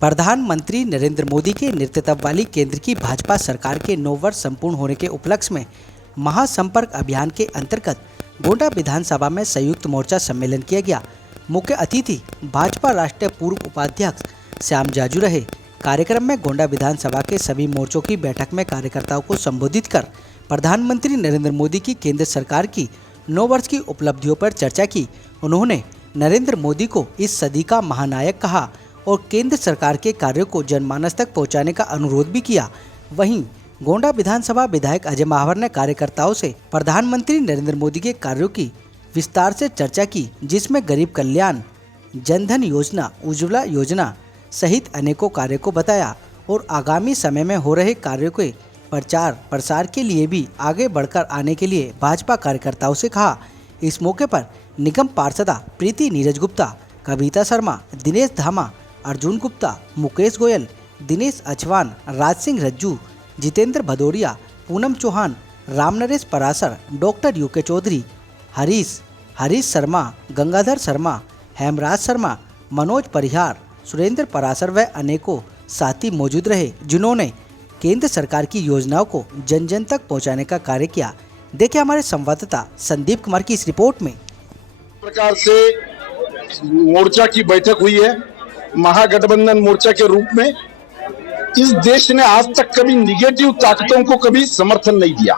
प्रधानमंत्री नरेंद्र मोदी के नेतृत्व वाली केंद्र की भाजपा सरकार के 9 वर्ष संपूर्ण होने के उपलक्ष्य में महासंपर्क अभियान के अंतर्गत गोंडा विधानसभा में संयुक्त मोर्चा सम्मेलन किया गया। मुख्य अतिथि भाजपा राष्ट्रीय पूर्व उपाध्यक्ष श्याम जाजू रहे। कार्यक्रम में गोंडा विधानसभा के सभी मोर्चों की बैठक में कार्यकर्ताओं को संबोधित कर प्रधानमंत्री नरेंद्र मोदी की केंद्र सरकार की 9 वर्ष की उपलब्धियों पर चर्चा की। उन्होंने नरेंद्र मोदी को इस सदी का महानायक कहा और केंद्र सरकार के कार्यों को जनमानस तक पहुंचाने का अनुरोध भी किया। वहीं गोंडा विधानसभा विधायक अजय महावर ने कार्यकर्ताओं से प्रधानमंत्री नरेंद्र मोदी के कार्यों की विस्तार से चर्चा की, जिसमें गरीब कल्याण, जनधन योजना, उज्ज्वला योजना सहित अनेकों कार्यों को बताया और आगामी समय में हो रहे कार्यों के प्रचार प्रसार के लिए भी आगे बढ़कर आने के लिए भाजपा कार्यकर्ताओं से कहा। इस मौके पर निगम पार्षदा प्रीति नीरज गुप्ता, कविता शर्मा, दिनेश धामा, अर्जुन गुप्ता, मुकेश गोयल, दिनेश अचवान, राज सिंह रज्जू, जितेंद्र भदौरिया, पूनम चौहान, रामनरेश परासर, डॉक्टर यूके चौधरी, हरीश शर्मा, गंगाधर शर्मा, हेमराज शर्मा, मनोज परिहार, सुरेंद्र परासर व अनेकों साथी मौजूद रहे, जिन्होंने केंद्र सरकार की योजनाओं को जन जन तक पहुंचाने का कार्य किया। देखिए हमारे संवाददाता संदीप कुमार की इस रिपोर्ट में। प्रकार से मोर्चा की बैठक हुई है महागठबंधन मोर्चा के रूप में। इस देश ने आज तक कभी निगेटिव ताकतों को कभी समर्थन नहीं दिया।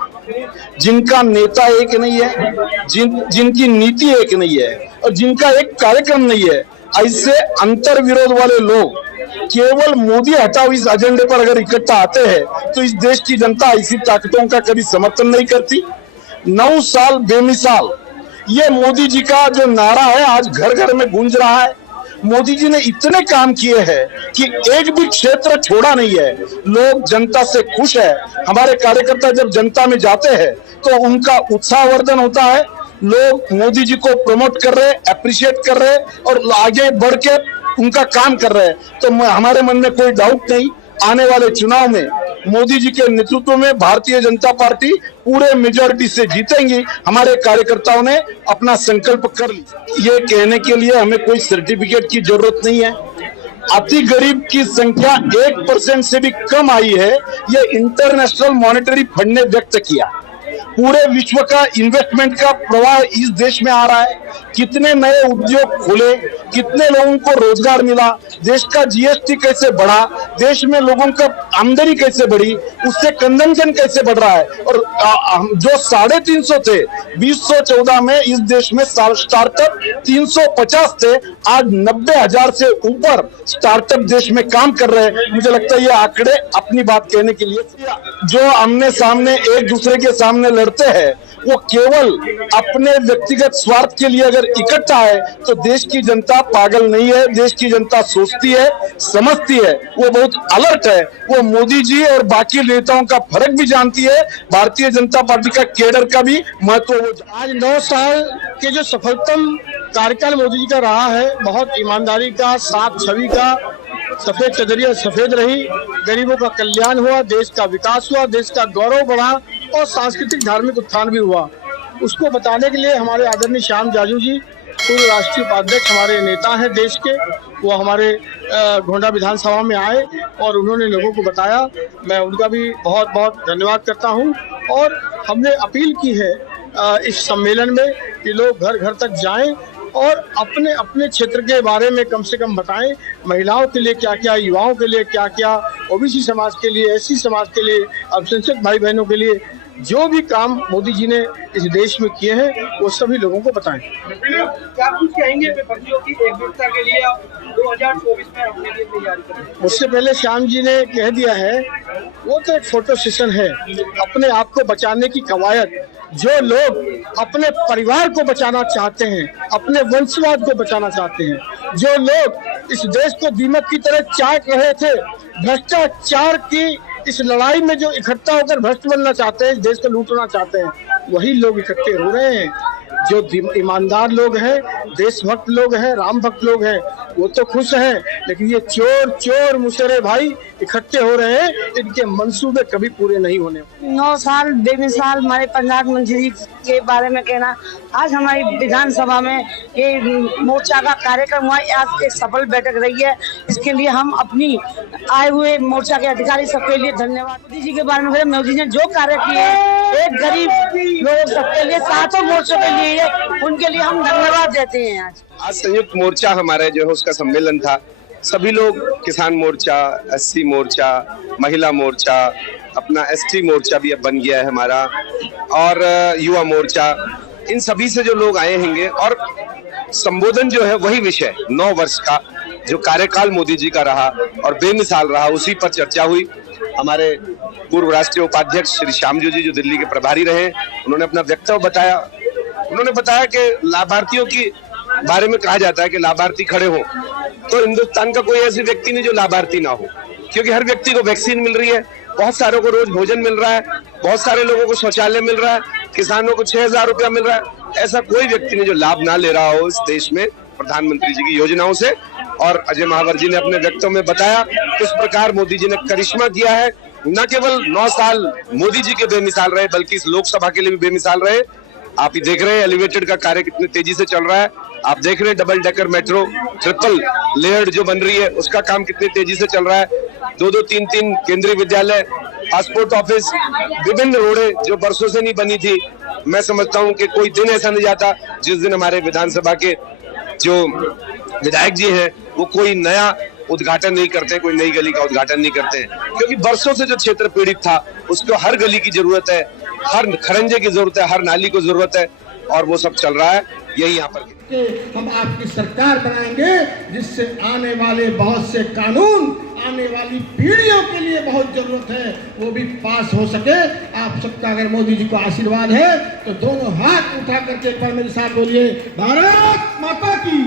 जिनका नेता एक नहीं है, जिनकी नीति एक नहीं है और जिनका एक कार्यक्रम नहीं है, ऐसे अंतर विरोध वाले लोग केवल मोदी हटाओ इस एजेंडे पर अगर इकट्ठा आते हैं तो इस देश की जनता ऐसी ताकतों का कभी समर्थन नहीं करती। 9 साल बेमिसाल ये मोदी जी का जो नारा है आज घर घर में गूंज रहा है। मोदी जी ने इतने काम किए हैं कि एक भी क्षेत्र छोड़ा नहीं है। लोग जनता से खुश है। हमारे कार्यकर्ता जब जनता में जाते हैं तो उनका उत्साहवर्धन होता है। लोग मोदी जी को प्रमोट कर रहे, अप्रिशिएट कर रहे और आगे बढ़ के उनका काम कर रहे हैं। तो हमारे मन में कोई डाउट नहीं, आने वाले चुनाव में मोदी जी के नेतृत्व में भारतीय जनता पार्टी पूरे मेजॉरिटी से जीतेंगी। हमारे कार्यकर्ताओं ने अपना संकल्प कर लिया। ये कहने के लिए हमें कोई सर्टिफिकेट की जरूरत नहीं है। अति गरीब की संख्या 1% से भी कम आई है, ये इंटरनेशनल मॉनेटरी फंड ने व्यक्त किया। पूरे विश्व का इन्वेस्टमेंट का प्रवाह इस देश में आ रहा है। कितने नए उद्योग खुले, कितने लोगों को रोजगार मिला, देश का जीएसटी कैसे बढ़ा, देश में लोगों का आमदनी कैसे बढ़ी, उससे कंजम्पशन कैसे बढ़ रहा है। और जो 350 थे 2014 में इस देश में स्टार्टअप 350 थे, आज 90,000 से ऊपर स्टार्टअप देश में काम कर रहे हैं। मुझे लगता है ये आंकड़े अपनी बात कहने के लिए। जो आमने सामने एक दूसरे के सामने लड़ते हैं वो केवल अपने व्यक्तिगत स्वार्थ के लिए अगर इकट्ठा है तो देश की जनता पागल नहीं है। देश की जनता सोचती है, समझती है, वो बहुत अलर्ट है। वो मोदी जी और बाकी नेताओं का फर्क भी जानती है। भारतीय जनता पार्टी का केडर का भी महत्व। आज 9 साल के जो सफलतम कार्यकाल मोदी जी का रहा है, बहुत ईमानदारी का, साफ छवि का, सफेद चदरिया सफेद रही, गरीबों का कल्याण हुआ, देश का विकास हुआ, देश का गौरव बढ़ा और सांस्कृतिक धार्मिक उत्थान भी हुआ। उसको बताने के लिए हमारे आदरणीय श्याम जाजू जी, पूर्व राष्ट्रीय उपाध्यक्ष हमारे नेता हैं देश के, वो हमारे गोंडा विधानसभा में आए और उन्होंने लोगों को बताया। मैं उनका भी बहुत बहुत धन्यवाद करता हूँ। और हमने अपील की है इस सम्मेलन में कि लोग घर घर तक जाएं और अपने अपने क्षेत्र के बारे में कम से कम बताएं। महिलाओं के लिए क्या क्या, युवाओं के लिए क्या क्या, ओबीसी समाज के लिए, एससी समाज के लिए, अल्पसंख्यक भाई बहनों के लिए जो भी काम मोदी जी ने इस देश में किए हैं वो सभी लोगों को बताएं। क्या कुछ कहेंगे विपक्षियों की एकजुटता के लिए आप 2024 में अपने लिए तैयारी करें? उससे पहले श्याम जी ने कह दिया है, वो तो एक फोटो सेशन है। अपने आप को बचाने की कवायद, जो लोग अपने परिवार को बचाना चाहते हैं, अपने वंशवाद को बचाना चाहते हैं, जो लोग इस देश को दीमक की तरह चाट रहे थे, भ्रष्टाचार की इस लड़ाई में जो इकट्ठा होकर भ्रष्ट बनना चाहते हैं, इस देश को लूटना चाहते हैं, वही लोग इकट्ठे हो रहे हैं। जो ईमानदार लोग हैं, देशभक्त लोग हैं, राम भक्त लोग हैं, वो तो खुश हैं, लेकिन ये चोर चोर मुशर्रे भाई इकट्ठे हो रहे हैं, इनके मंसूबे कभी पूरे नहीं होने। 9 साल बेमिसाल हमारे प्रधानमंत्री जी के बारे में कहना, आज हमारी विधानसभा में ये मोर्चा का कार्यक्रम हुआ, आज एक सफल बैठक रही है। इसके लिए हम अपनी आए हुए मोर्चा के अधिकारी सबके लिए धन्यवाद। मोदी जी के बारे में मोदी जी ने जो कार्य किए, एक गरीब लोग सबके लिए, सातों मोर्चों के लिए, उनके लिए हम धन्यवाद देते हैं। आज संयुक्त मोर्चा हमारे जो है उसका सम्मेलन था। सभी लोग, किसान मोर्चा, एससी मोर्चा, महिला मोर्चा, अपना एसटी मोर्चा भी अब बन गया है हमारा, और युवा मोर्चा, इन सभी से जो लोग आए होंगे, और संबोधन जो है वही विषय 9 वर्ष का जो कार्यकाल मोदी जी का रहा और बेमिसाल रहा, उसी पर चर्चा हुई। हमारे पूर्व राष्ट्रीय उपाध्यक्ष श्री श्यामजू जी जो दिल्ली के प्रभारी रहे, उन्होंने अपना वक्तव्य बताया। उन्होंने बताया कि लाभार्थियों की बारे में कहा जाता है कि लाभार्थी खड़े हो, तो हिंदुस्तान का कोई ऐसे व्यक्ति नहीं जो लाभार्थी ना हो, क्योंकि हर व्यक्ति को वैक्सीन मिल रही है, बहुत सारों को रोज भोजन मिल रहा है, बहुत सारे लोगों को शौचालय मिल रहा है, किसानों को 6,000 रुपया मिल रहा है। ऐसा कोई व्यक्ति नहीं जो लाभ ना ले रहा हो इस देश में प्रधानमंत्री जी की योजनाओं से। और अजय महावर जी ने अपने वक्तव्य में बताया किस प्रकार मोदी जी ने करिश्मा किया है। न केवल 9 साल मोदी जी के बेमिसाल रहे, बल्कि इस लोकसभा के लिए भी बेमिसाल रहे। आप ही देख रहे हैं एलिवेटेड का कार्य कितनी तेजी से चल रहा है। आप देख रहे हैं double decker metro, triple layered जो बन रही है, उसका काम कितनी तेजी से चल रहा है। 2-2, 3-3 केंद्रीय विद्यालय, पासपोर्ट ऑफिस, विभिन्न रोडें जो बरसों से नहीं बनी थी। मैं समझता हूं कि कोई दिन ऐसा नहीं जाता जिस दिन हमारे विधानसभा के जो विधायक जी हैं वो कोई नया उद्घाटन नहीं करते, कोई नई गली का उद्घाटन नहीं करते, क्योंकि बरसों से जो क्षेत्र पीड़ित था उसको हर गली की जरूरत है, हर खरंजे की जरूरत है, हर नाली को जरूरत है, और वो सब चल रहा है। यही यहाँ पर हम आपकी सरकार बनाएंगे जिससे आने वाले बहुत से कानून आने वाली पीढ़ियों के लिए बहुत जरूरत है वो भी पास हो सके। आप सबका अगर मोदी जी को आशीर्वाद है तो दोनों हाथ उठा करके एक बार मेरे साथ बोलिए, भारत माता की।